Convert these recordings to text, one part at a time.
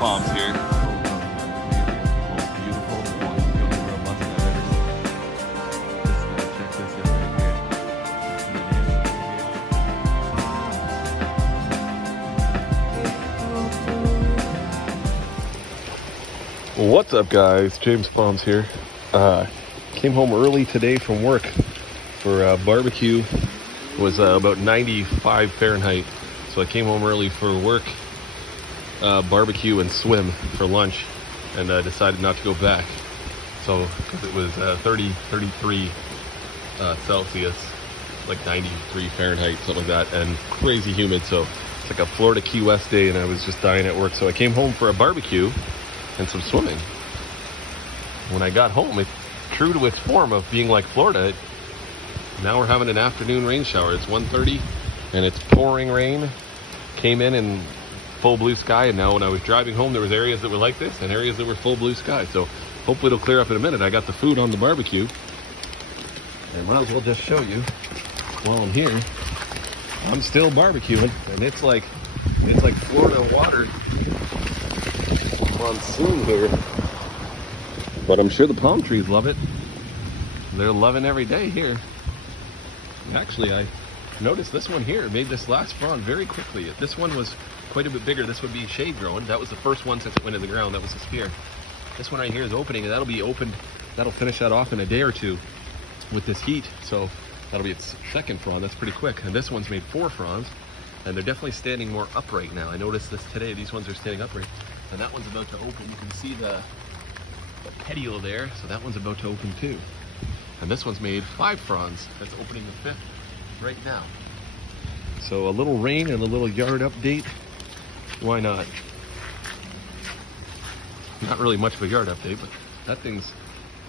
palms here. Most beautiful, robust I've ever seen. Just check this out right here. What's up, guys? James Palms here. Came home early today from work for barbecue. It was about 95 Fahrenheit. So I came home early for work, barbecue and swim for lunch, and I decided not to go back. So, because it was 33 Celsius, like 93 Fahrenheit, something like that, and crazy humid. So it's like a Florida Key West day, and I was just dying at work. So I came home for a barbecue and some swimming. When I got home, it's true to its form of being like Florida. Now we're having an afternoon rain shower. It's 1:30 and it's pouring rain. Came in full blue sky, and now when I was driving home, there was areas that were like this and areas that were full blue sky. So hopefully it'll clear up in a minute. I got the food on the barbecue. I might as well just show you while I'm here. I'm still barbecuing, and it's like Florida water monsoon here. But I'm sure the palm trees love it. They're loving every day here. Actually, I noticed this one here made this last frond very quickly. If this one was quite a bit bigger, this would be shade growing. That was the first one since it went in the ground. That was the spear. This one right here is opening, and that'll be opened. That'll finish that off in a day or two with this heat. So that'll be its second frond. That's pretty quick. And this one's made 4 fronds, and they're definitely standing more upright now. I noticed this today. These ones are standing upright, and that one's about to open. You can see the petiole there, so that one's about to open too. And this one's made 5 fronds. That's opening the 5th right now. So a little rain and a little yard update. Why not? Not really much of a yard update, but that thing's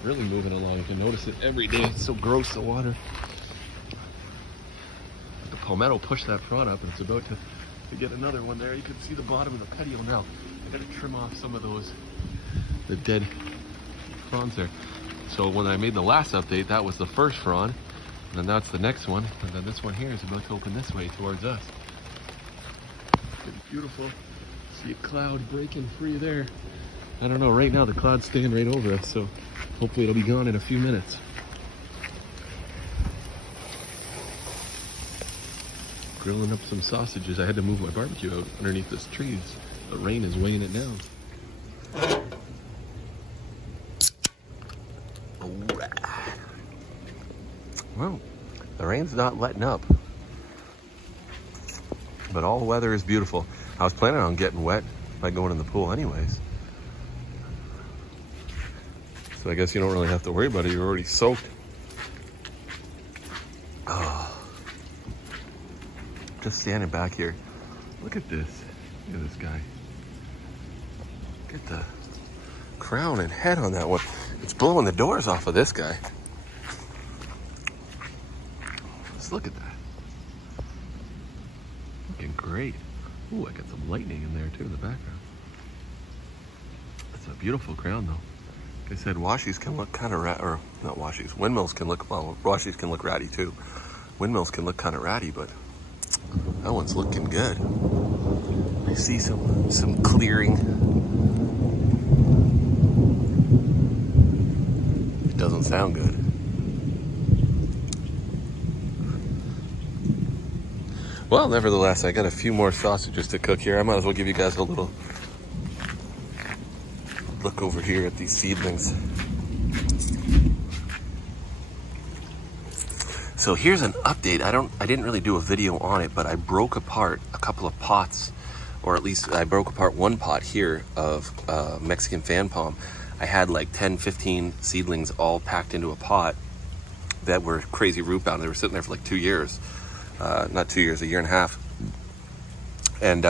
really moving along. You can notice it every day. It's so gross, the water. The palmetto pushed that frond up, and it's about to get another one there. You can see the bottom of the petiole now. I gotta trim off some of those, the dead fronds there. So when I made the last update, that was the first frond, and then that's the next one, and then this one here is about to open this way towards us. It's beautiful. See a cloud breaking free there. I don't know, right now the cloud's staying right over us, so hopefully it'll be gone in a few minutes. Grilling up some sausages. I had to move my barbecue out underneath this tree. The rain is weighing it down. Well, the rain's not letting up, but all the weather is beautiful. I was planning on getting wet by going in the pool anyways. So I guess you don't really have to worry about it. You're already soaked. Oh. Just standing back here. Look at this. Look at this guy. Get the crown and head on that one. It's blowing the doors off of this guy. Just look at that. Looking great. Ooh, I got some lightning in there too in the background. That's a beautiful crown though. Like I said, washies can look kind of or not washies. Windmills can look, well, washies can look ratty too. Windmills can look kind of ratty, but that one's looking good. I see some clearing. It doesn't sound good. Well, nevertheless, I got a few more sausages to cook here. I might as well give you guys a little look over here at these seedlings. So here's an update. I didn't really do a video on it, but I broke apart a couple of pots, or at least I broke apart one pot here of Mexican fan palm. I had like 10, 15 seedlings all packed into a pot that were crazy root bound. They were sitting there for like 2 years. Not 2 years, a year and a half. And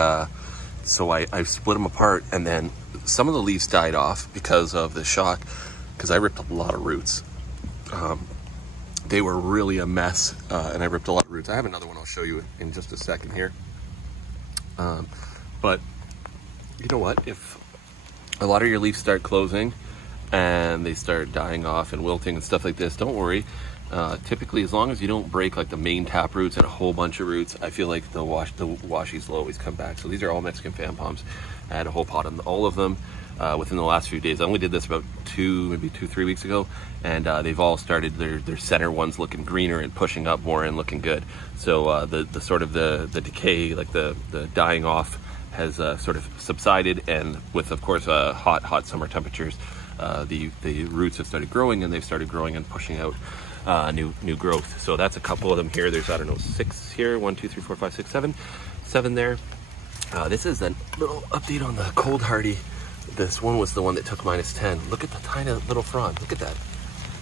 so I split them apart, and then some of the leaves died off because of the shock, because I ripped a lot of roots. They were really a mess, and I ripped a lot of roots. I have another one I'll show you in just a second here. But you know what? If a lot of your leaves start closing and they start dying off and wilting and stuff like this, don't worry. Typically, as long as you don't break like the main tap roots and a whole bunch of roots, I feel like the washies will always come back. So these are all Mexican fan palms. I had a whole pot of all of them within the last few days. I only did this about 3 weeks ago, and they've all started their center ones looking greener and pushing up more and looking good. So the sort of the decay, like the dying off, has sort of subsided, and with of course hot summer temperatures, the roots have started growing, and they've started growing and pushing out new growth. So that's a couple of them here. There's, I don't know, 6 here. 1, 2, 3, 4, 5, 6, 7 there. This is a little update on the cold hardy. This one was the one that took -10. Look at the tiny little frond. Look at that,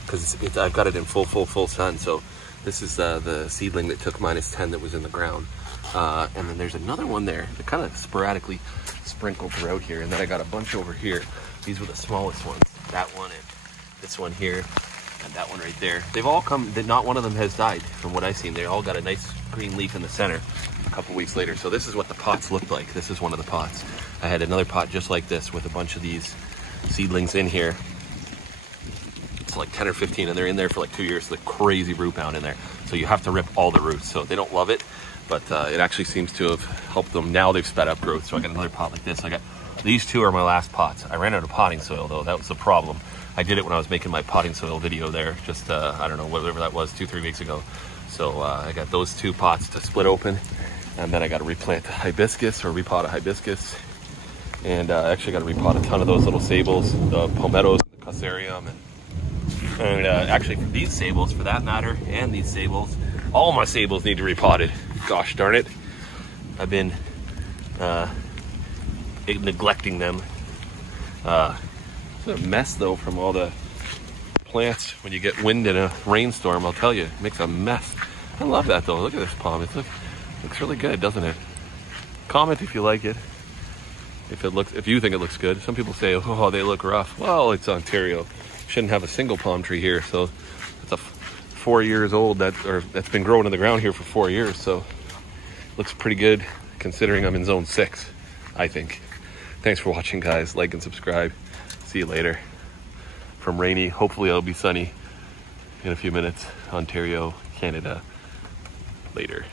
because I've got it in full sun. So this is the seedling that took -10 that was in the ground. And then there's another one there that kind of sporadically sprinkled throughout here, and then I got a bunch over here. These were the smallest ones. That one and this one here, and that one right there. They've all come, not one of them has died from what I've seen. They all got a nice green leaf in the center a couple weeks later. So this is what the pots looked like. This is one of the pots. I had another pot just like this with a bunch of these seedlings in here. It's like 10 or 15, and they're in there for like 2 years. The crazy root bound in there. So you have to rip all the roots. So they don't love it, but it actually seems to have helped them. Now they've sped up growth. So I got another pot like this. I got these 2 are my last pots. I ran out of potting soil though. That was the problem. I did it when I was making my potting soil video there, just I don't know, whatever that was, 2-3 weeks ago. So I got those 2 pots to split open, and then I got to replant the hibiscus, or repot a hibiscus, and actually got to repot a ton of those little sables, the palmettos, the cassarium, and actually these sables, for that matter, and these sables, all my sables need to be repotted. Gosh darn it, I've been neglecting them. It's a mess though from all the plants. When you get wind in a rainstorm, I'll tell you, it makes a mess. I love that though. Look at this palm. It looks really good, doesn't it? Comment if you like it. If you think it looks good. Some people say, oh, they look rough. Well, it's Ontario. Shouldn't have a single palm tree here. So it's a 4 years old that's been growing in the ground here for 4 years. So looks pretty good considering I'm in zone 6, I think. Thanks for watching, guys. Like and subscribe. See you later. From rainy, hopefully it'll be sunny in a few minutes, Ontario, Canada. Later.